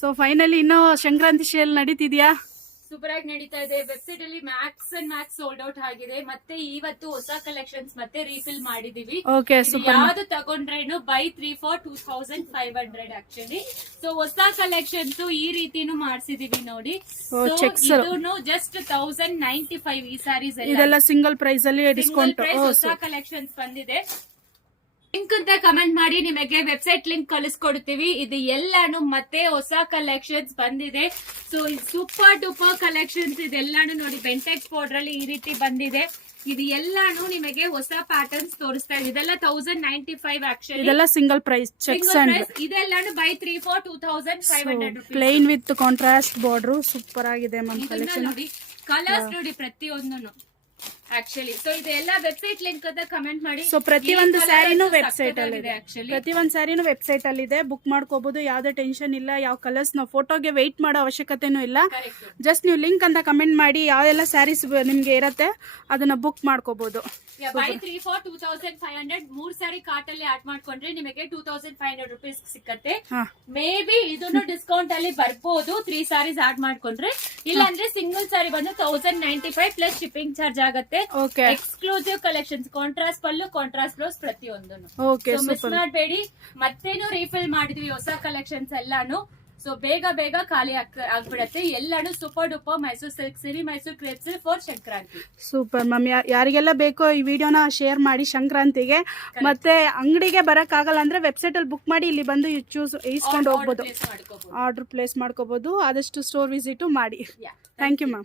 So finally ಇನ್ನು Sankranti sale ನಡೀತಿದ್ಯಾ? Super ಆಗಿ ನಡೀತಾ ಇದೆ. ವೆಬ್ಸೈಟ್ ಅಲ್ಲಿ Max and Max sold out ಆಗಿದೆ. ಮತ್ತೆ ಇವತ್ತು ಹೊಸ ಕಲೆಕ್ಷನ್ಸ್ ಮತ್ತೆ ರೀಫಿಲ್ ಮಾಡಿದೀವಿ. Okay, super. ಯಾವ್ದು ತಗೊಂಡ್ರೇನು ಬೈ 3 for 2500 ಆಕ್ಚುಲಿ. ಸೊ ಹೊಸ ಕಲೆಕ್ಷನ್ಸ್ ಈ ರೀತಿನೂ ಮಾಡ್ಸಿದೀವಿ ನೋಡಿ. ಇದನ್ನು ಜಸ್ಟ್ 1095 ಈ ಸ್ಯಾರೀಸ್ ಇದೆಲ್ಲ ಸಿಂಗಲ್ ಪ್ರೈಸ್ ಅಲ್ಲಿ ಡಿಸ್ಕೌಂಟ್. ಹೊಸ ಕಲೆಕ್ಷನ್ಸ್ ಬಂದಿದೆ. ಲಿಂಕ್ ಅಂತ ಕಮೆಂಟ್ ಮಾಡಿ, ನಿಮಗೆ ವೆಬ್ಸೈಟ್ ಲಿಂಕ್ ಕಳಿಸ್ಕೊಡ್ತೀವಿ. ಇದು ಎಲ್ಲಾನು ಮತ್ತೆ ಹೊಸ ಕಲೆಕ್ಷನ್ಸ್ ಬಂದಿದೆ. ಸೊ ಸೂಪರ್ ಡೂಪರ್ ಕಲೆಕ್ಷನ್ಸ್ ಇದೆಲ್ಲಾನು ನೋಡಿ. ಬೆಂಟೆಕ್ಸ್ ಪೌಡರ್ ಅಲ್ಲಿ ಈ ರೀತಿ ಬಂದಿದೆ. ಇದು ಎಲ್ಲಾನು ನಿಮಗೆ ಹೊಸ ಪ್ಯಾಟರ್ನ್ಸ್ ತೋರಿಸ್ತಾ ಇದೆ. ಇದೆಲ್ಲ 1095 ಆಕ್ಚುಲಿ. ಇದೆಲ್ಲ ಸಿಂಗಲ್ ಪ್ರೈಸ್ ಚೆಕ್ಸ್ ಅಂಡ್ ಇದೆಲ್ಲಾನು buy 3 for 2500 rupees. Plain with contrast border super ಆಗಿದೆ ಮ್ಯಾಮ್ ಕಲೆಕ್ಷನ್. ನೋಡಿ ಕಲರ್ಸ್ ನೋಡಿ ಪ್ರತಿಯೊಂದನ್ನು ಆಕ್ಚುಲಿ. ಸೊ ಇದೆಲ್ಲ ವೆಬ್ಸೈಟ್ ಲಿಂಕ್ ಅಂತ ಕಮೆಂಟ್ ಮಾಡಿ. ಸೊ ಪ್ರತಿಯೊಂದು ಸ್ಯಾರಿನೂ ವೆಬ್ಸೈಟ್ ಅಲ್ಲಿ ಇದೆ. ಪ್ರತಿಯೊಂದು ಸ್ಯಾರಿನೂ ವೆಬ್ಸೈಟ್ ಅಲ್ಲಿ ಇದೆ. ಬುಕ್ ಮಾಡ್ಕೋಬಹುದು. ಯಾವ್ದೇ ಟೆನ್ಷನ್ ಇಲ್ಲ. ಯಾವ ಕಲರ್ಸ್ ನಾವು ಫೋಟೋಗೆ ವೆಯ್ಟ್ ಮಾಡೋ ಅವಶ್ಯಕತೆನೂ ಇಲ್ಲ. ಜಸ್ಟ್ ನೀವು ಲಿಂಕ್ ಅಂತ ಕಮೆಂಟ್ ಮಾಡಿ ಯಾವೆಲ್ಲ ಸ್ಯಾರೀಸ್ ನಿಮ್ಗೆ ಇರತ್ತೆ ಅದನ್ನ ಬುಕ್ ಮಾಡ್ಕೋಬಹುದು. ಬೈ 3 for 2500 ಮೂರ್ ಸ್ಯಾರಿ ಕಾರ್ಟ್ ಅಲ್ಲಿ ಆಡ್ ಮಾಡ್ಕೊಂಡ್ರೆ ನಿಮಗೆ 2500 rupees ಸಿಕ್ಕತ್ತೆ. ಮೇ ಬಿ ಇದನ್ನು ಡಿಸ್ಕೌಂಟ್ ಅಲ್ಲಿ ಬರ್ಬೋದು 3 ಸ್ಯಾರೀಸ್ ಆಡ್ ಮಾಡ್ಕೊಂಡ್ರೆ. ಇಲ್ಲಾಂದ್ರೆ ಸಿಂಗಲ್ ಸ್ಯಾರಿ ಬಂದು 1095 ಪ್ಲಸ್ ಶಿಪ್ಪಿಂಗ್ ಚಾರ್ಜ್ ಆಗುತ್ತೆ. ಎಕ್ಸ್ಕ್ಲೂಸಿವ್ ಕಲೆಕ್ಷನ್ಸ್, ಕಾಂಟ್ರಾಸ್ಟ್ ಪಲ್ಲು, ಕಾಂಟ್ರಾಸ್ಟ್ ಬ್ಲೌಸ್ ಪ್ರತಿಯೊಂದನ್ನು ಮಿಸ್ ಮಾಡಬೇಡಿ. ಮತ್ತೇನು ರೀಫಿಲ್ ಮಾಡಿದ್ವಿ ಹೊಸ ಕಲೆಕ್ಷನ್ಸ್ ಎಲ್ಲಾನು. ಸೊ ಬೇಗ ಬೇಗ ಖಾಲಿ ಆಗ್ಬಿಡತ್ತೆ. ಎಲ್ಲಾನು ಸೂಪರ್ ಡೂಪರ್ ಮೈಸೂರ್ ಸಿಲ್ಕ್ ಸೀರೆ, Mysore crepe silk for Sankranti. Super ma'am. ಯಾರಿಗೆಲ್ಲ ಬೇಕೋ ಈ ವಿಡಿಯೋನ ಶೇರ್ ಮಾಡಿ ಸಂಕ್ರಾಂತಿಗೆ. ಮತ್ತೆ ಅಂಗಡಿಗೆ ಬರಕ್ ಆಗಲ್ಲ ಅಂದ್ರೆ ವೆಬ್ಸೈಟ್ ಅಲ್ಲಿ ಬುಕ್ ಮಾಡಿ ಇಲ್ಲಿ ಬಂದು ಇಸ್ಕೊಂಡು ಹೋಗ್ಬೋದು. ಆರ್ಡರ್ ಪ್ಲೇಸ್ ಮಾಡ್ಕೋಬಹುದು. ಆದಷ್ಟು ಸ್ಟೋರ್ ವಿಸಿಟ್ ಮಾಡಿ. Thank you ma'am.